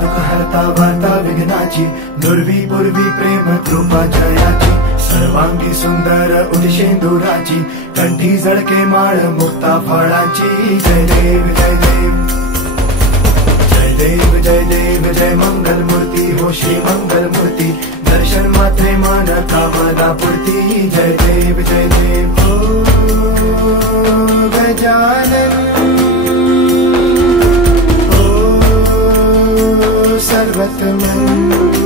दुःख हरता वार्ता विघ्नाची, नुरवी पूर्वी प्रेम कृपा जयाची, सर्वांगी सुंदर उदिशेंदुराची, कंठी जळके माळ मुक्ता फळाची। जय देव जय देव जय देव जय देव जय मंगल मूर्ती हो श्री मंगल मूर्ती, दर्शन मात्रे मान कामना पूर्ती। जय देव जय देव ओ गजानन ओ सर्वतमन।